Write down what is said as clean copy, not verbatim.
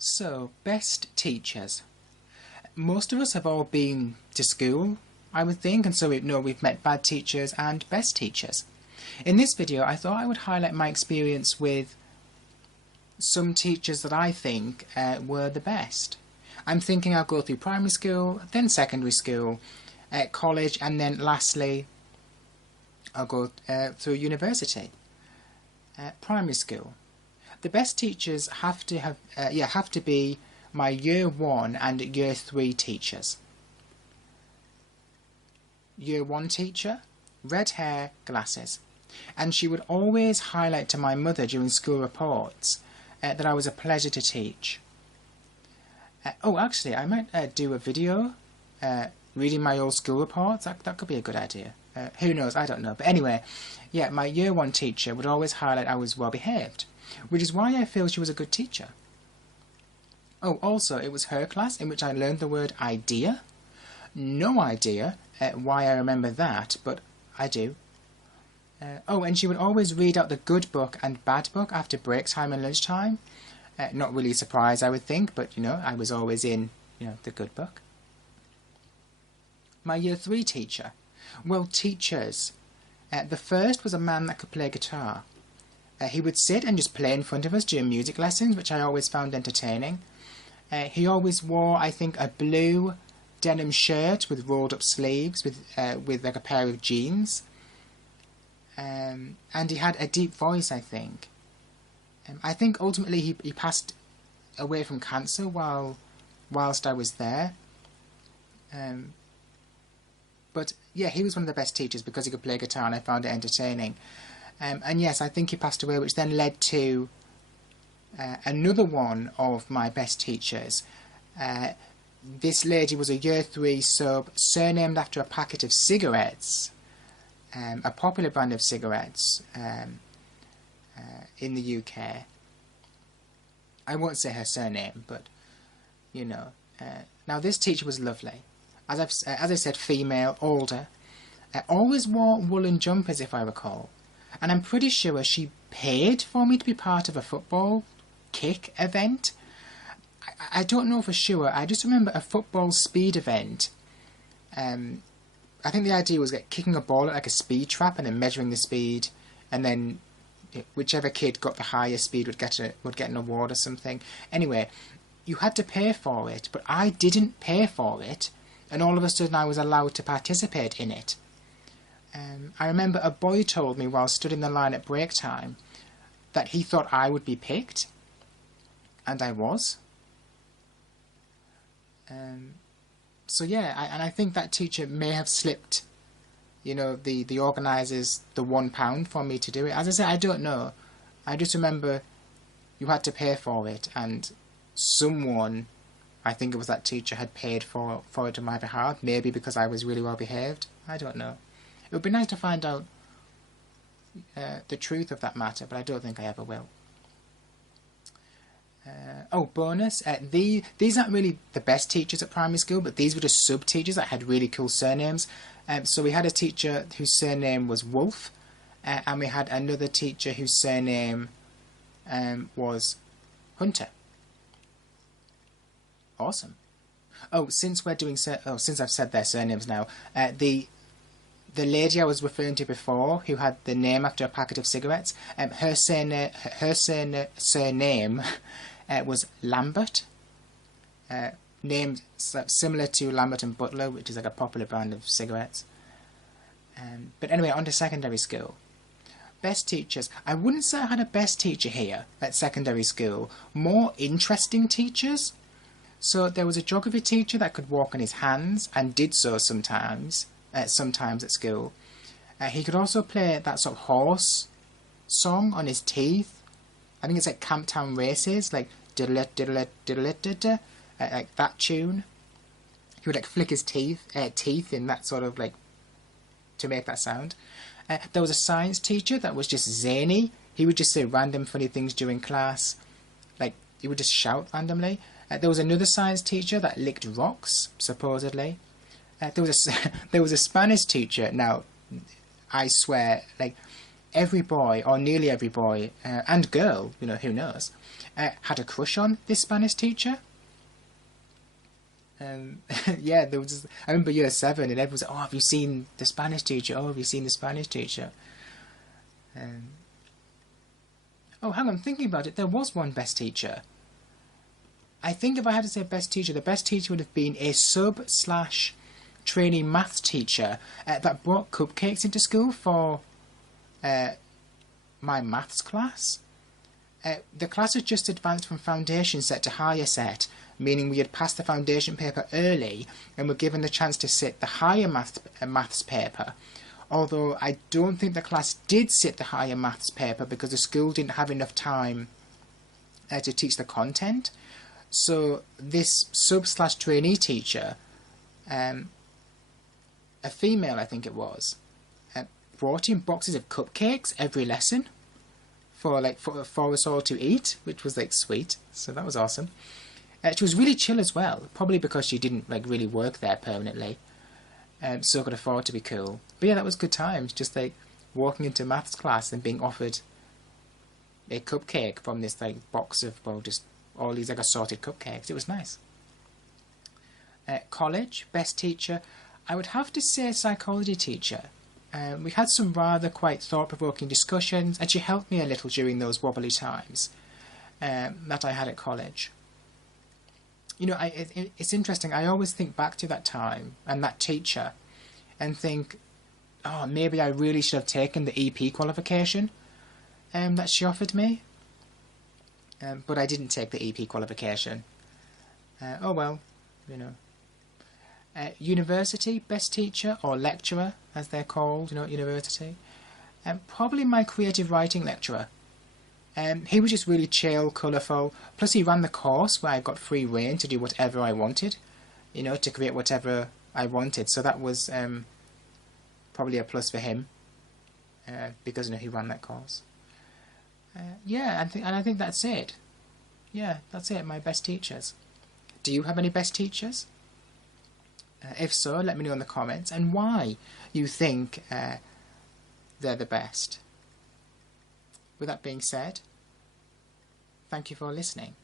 So, best teachers. Most of us have all been to school, I would think, and so we know we've met bad teachers and best teachers. In this video, I thought I would highlight my experience with some teachers that I think were the best. I'm thinking I'll go through primary school, then secondary school, college, and then lastly, I'll go through university. Primary school. The best teachers have to be my year 1 and year 3 teachers. Year 1 teacher, red hair, glasses, and she would always highlight to my mother during school reports that I was a pleasure to teach. Actually, I might do a video reading my old school reports. That could be a good idea. Who knows? I don't know. But anyway, yeah, my year 1 teacher would always highlight I was well behaved, which is why I feel she was a good teacher. Also, it was her class in which I learned the word idea. No idea why I remember that, but I do. And she would always read out the good book and bad book after break time and lunchtime. Not really surprised, I would think, but, I was always in, the good book. My year 3 teacher. Well, teachers. The first was a man that could play guitar. He would sit and just play in front of us during music lessons, which I always found entertaining. He always wore, I think, a blue denim shirt with rolled up sleeves with like a pair of jeans. And he had a deep voice, I think. I think ultimately he passed away from cancer whilst I was there. But yeah, he was one of the best teachers because he could play guitar and I found it entertaining. And yes, I think he passed away, which then led to another one of my best teachers. This lady was a year 3 sub, surnamed after a packet of cigarettes, a popular brand of cigarettes in the UK. I won't say her surname, but now this teacher was lovely. As I said, female, older, always wore woolen jumpers, if I recall. And I'm pretty sure she paid for me to be part of a football kick event. I don't know for sure. I just remember a football speed event. I think the idea was kicking a ball at like a speed trap and then measuring the speed, and then whichever kid got the highest speed would get an award or something. Anyway, you had to pay for it, but I didn't pay for it, and all of a sudden I was allowed to participate in it. I remember a boy told me while stood in the line at break time that he thought I would be picked, and I was. So yeah, and I think that teacher may have slipped, the organisers the £1 for me to do it. As I said, I don't know. I just remember you had to pay for it, and someone, I think it was that teacher, had paid for it on my behalf, maybe because I was really well behaved. I don't know. It would be nice to find out the truth of that matter, but I don't think I ever will. Bonus. These aren't really the best teachers at primary school, but these were just sub-teachers that had really cool surnames. So we had a teacher whose surname was Wolf, and we had another teacher whose surname was Hunter. Awesome. Since I've said their surnames now, the lady I was referring to before, who had the name after a packet of cigarettes, her surname was Lambert, named similar to Lambert and Butler, which is like a popular brand of cigarettes. But anyway, on to secondary school. Best teachers. I wouldn't say I had a best teacher here at secondary school. More interesting teachers. So there was a geography teacher that could walk on his hands, and did so sometimes at school. He could also play that sort of horse song on his teeth. I think it's like Camptown Races, like diddle-it, diddle-it, diddle-it, diddle-it, like that tune. He would flick his teeth in that sort of to make that sound. There was a science teacher that was just zany. He would just say random funny things during class. He would just shout randomly. There was another science teacher that licked rocks, supposedly. There was a Spanish teacher. Now, I swear, every boy, or nearly every boy, and girl, who knows, had a crush on this Spanish teacher. Yeah, there was. I remember year 7, and everyone was like, "Oh, have you seen the Spanish teacher? Oh, have you seen the Spanish teacher?" Oh, hang on, I'm thinking about it. There was one best teacher. I think if I had to say best teacher, the best teacher would have been a sub/trainee maths teacher that brought cupcakes into school for my maths class. The class had just advanced from foundation set to higher set, meaning we had passed the foundation paper early and were given the chance to sit the higher maths paper. Although I don't think the class did sit the higher maths paper because the school didn't have enough time to teach the content. So this sub/trainee teacher, a female I think it was, brought in boxes of cupcakes every lesson for us all to eat, which was like sweet. So that was awesome. She was really chill as well, probably because she didn't like really work there permanently, so could afford to be cool. But yeah, that was good times. Just like walking into maths class and being offered a cupcake from this like box of just all these like assorted cupcakes. It was nice. College, best teacher, I would have to say psychology teacher. We had some rather quite thought-provoking discussions, and she helped me a little during those wobbly times that I had at college. You know, it's interesting. I always think back to that time and that teacher and think, oh, maybe I really should have taken the EP qualification that she offered me. But I didn't take the EP qualification. Oh well, you know. University, best teacher or lecturer, as they're called, you know, at university. Probably my creative writing lecturer. He was just really chill, colourful. Plus he ran the course where I got free rein to do whatever I wanted, you know, to create whatever I wanted. So that was probably a plus for him, because you know he ran that course. Yeah, and I think that's it. Yeah, that's it. My best teachers. Do you have any best teachers? If so, let me know in the comments and why you think they're the best. With that being said, thank you for listening.